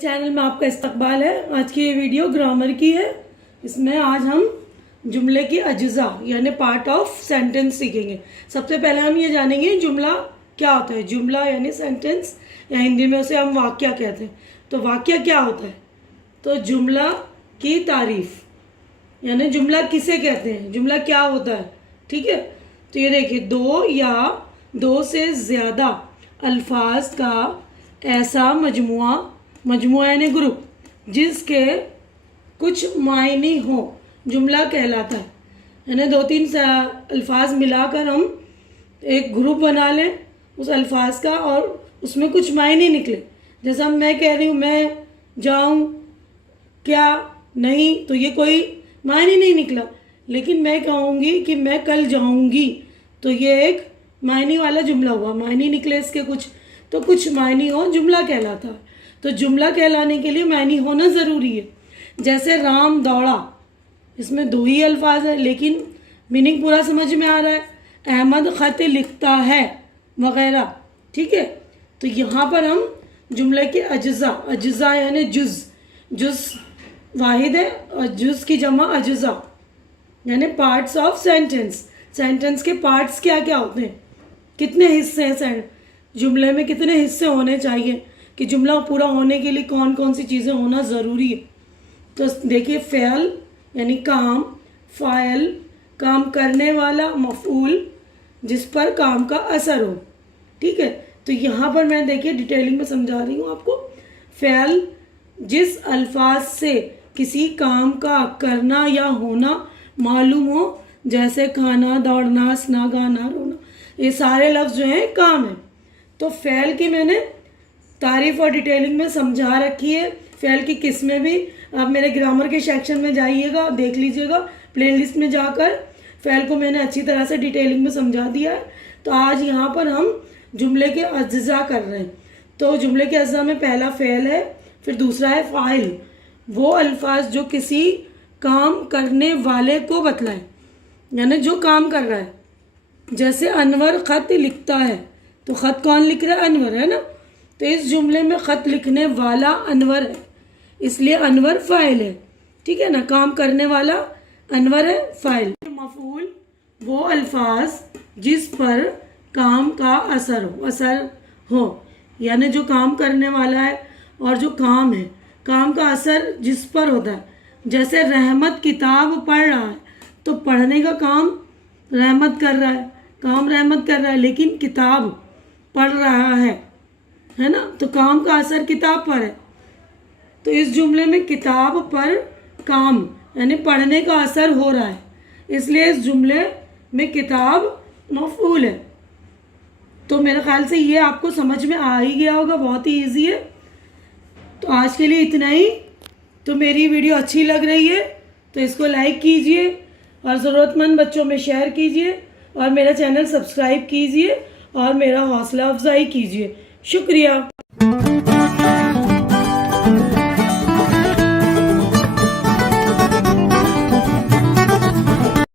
Channel में आपका इस्तकबाल है। आज की ये वीडियो ग्रामर की है। इसमें आज हम जुमले की अज्जा यानी पार्ट ऑफ सेंटेंस सीखेंगे। सबसे पहले हम ये जानेंगे जुमला क्या होता है। जुमला यानी सेंटेंस, या हिंदी में उसे हम वाक्य कहते हैं। तो वाक्य क्या होता है? तो जुमला की तारीफ यानी जुमला किसे कहते हैं, जुमला क्या होता है। ठीक है, तो ये देखिए, दो या दो से ज़्यादा अल्फाज का ऐसा मजमुआ, मजमुआ यानी ग्रुप, जिसके कुछ मायने हो, जुमला कहलाता है। यानी दो तीन अल्फाज मिलाकर हम एक ग्रुप बना लें उस अल्फाज का और उसमें कुछ मायने निकले। जैसा मैं कह रही हूँ मैं जाऊँ, क्या, नहीं, तो ये कोई मायने नहीं निकला। लेकिन मैं कहूँगी कि मैं कल जाऊँगी, तो ये एक मायने वाला जुमला हुआ। मायने निकले इसके कुछ, तो कुछ मायने हो, जुमला कहलाता है। तो जुमला कहलाने के लिए मायने होना ज़रूरी है। जैसे राम दौड़ा, इसमें दो ही अल्फाज है लेकिन मीनिंग पूरा समझ में आ रहा है। अहमद ख़त लिखता है वगैरह। ठीक है, तो यहाँ पर हम जुमले के अज्जा, अज्जा यानी जुज़ वाहिद है और जुज़ की जमा अज्जा यानी पार्ट्स ऑफ सेंटेंस। सेंटेंस के पार्ट्स क्या क्या होते हैं, कितने हिस्से हैं जुमले में, कितने हिस्से होने चाहिए कि जुमला पूरा होने के लिए कौन कौन सी चीज़ें होना ज़रूरी है। तो देखिए, फ़ेल यानी काम, फ़ाइल काम करने वाला, मफ़ूल जिस पर काम का असर हो। ठीक है, तो यहाँ पर मैं देखिए डिटेलिंग में समझा रही हूँ आपको। फ़ेल जिस अल्फाज से किसी काम का करना या होना मालूम हो, जैसे खाना, दौड़ना, हंसना, गाना, रोना, ये सारे लफ्ज़ जो हैं काम है। तो फ़ेल की मैंने तारीफ़ और डिटेलिंग में समझा रखी है। फ़ेल की किस्में भी आप मेरे ग्रामर के सेक्शन में जाइएगा, देख लीजिएगा, प्लेलिस्ट में जाकर फ़ेल को मैंने अच्छी तरह से डिटेलिंग में समझा दिया है। तो आज यहाँ पर हम जुमले के अज्जा कर रहे हैं। तो जुमले के अज्जा में पहला फ़ेल है, फिर दूसरा है फ़ाइल, वो अल्फाज जो किसी काम करने वाले को बतलाए, यानी जो काम कर रहा है। जैसे अनवर ख़त लिखता है, तो ख़त कौन लिख रहा है? अनवर है ना। तो इस जुमले में ख़त लिखने वाला अनवर है, इसलिए अनवर फ़ाइल है। ठीक है ना, काम करने वाला अनवर है, फ़ाइल। मफ़ूल वो अल्फाज जिस पर काम का असर हो, यानी जो काम करने वाला है और जो काम है, काम का असर जिस पर होता है। जैसे रहमत किताब पढ़ रहा है, तो पढ़ने का काम रहमत कर रहा है, काम रहमत कर रहा है, लेकिन किताब पढ़ रहा है ना, तो काम का असर किताब पर है। तो इस जुमले में किताब पर काम यानी पढ़ने का असर हो रहा है, इसलिए इस जुमले में किताब मफ़ऊल है। तो मेरे ख्याल से ये आपको समझ में आ ही गया होगा, बहुत ही ईजी है। तो आज के लिए इतना ही। तो मेरी वीडियो अच्छी लग रही है तो इसको लाइक कीजिए और ज़रूरतमंद बच्चों में शेयर कीजिए और मेरा चैनल सब्सक्राइब कीजिए और मेरा हौसला अफजाई कीजिए। शुक्रिया।